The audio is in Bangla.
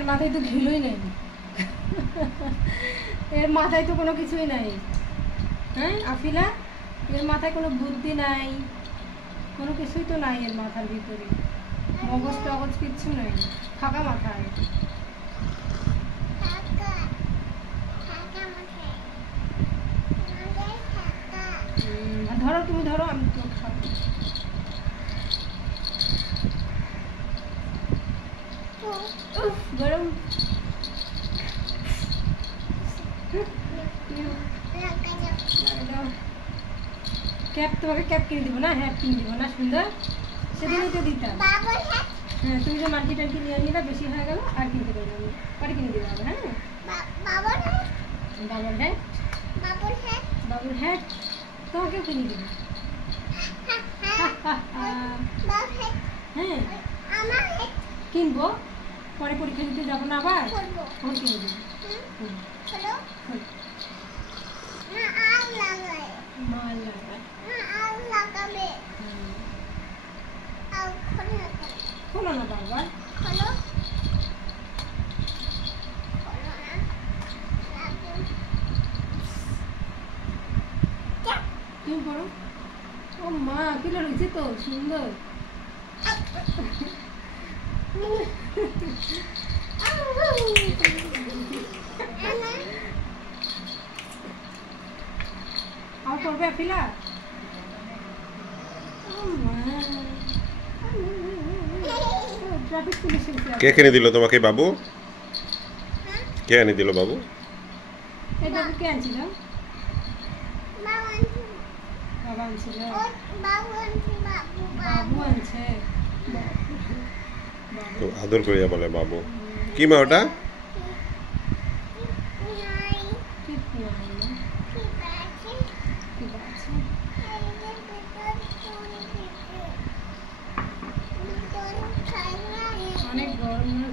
মায়ের মাথায় তো ঘিলুই নেই, এর মাথায় তো কোনো কিছুই নাই। হ্যাঁ আফিলা, এর মাথায় কোনো বুদ্ধি নাই, কোনো কিছুই তো নাই এর মাথার ভিতরে, মগজ টগজ কিচ্ছু নাই, ফাঁকা মাথায়। ধরো তুমি ধরো, আমি তো খাবো। গরম। ক্যাপ, তোমাকে ক্যাপ কিনে দিব না, হ্যাট কিনে দিব না সুন্দর, সেদিনই তো দিতাম। হ্যাঁ তুমি যে মার্কেট আর কি নিয়ে নিলে বেশি হয়ে গেল, আর কিনতে পারবো আমি, পরে কিনে দিতে হবে। হ্যাঁ বাবার হ্যাট, বাবুর হ্যাট তোমাকেও কিনে দিব। হ্যাঁ কিনবো, পরে পরীক্ষা দিতে যাবো না আবার, ফোন কিনে দিব। মাল লাগাবে, খোলো না বারবার, তুমি পড়ো। ও মা কিলো হয়েছে তো সুন্দর। আর করবে ফিলা। ট্রাফিক পুলিশ কে কিনে দিল তোমাকে বাবু? কে এনে দিল বাবু? এই বাবু কে আনছিল? বাবা আনছিল। বাবু আনছে। খুব আদর করিয়া বলে বাবু। কি মা ওটা? অনেক গরম।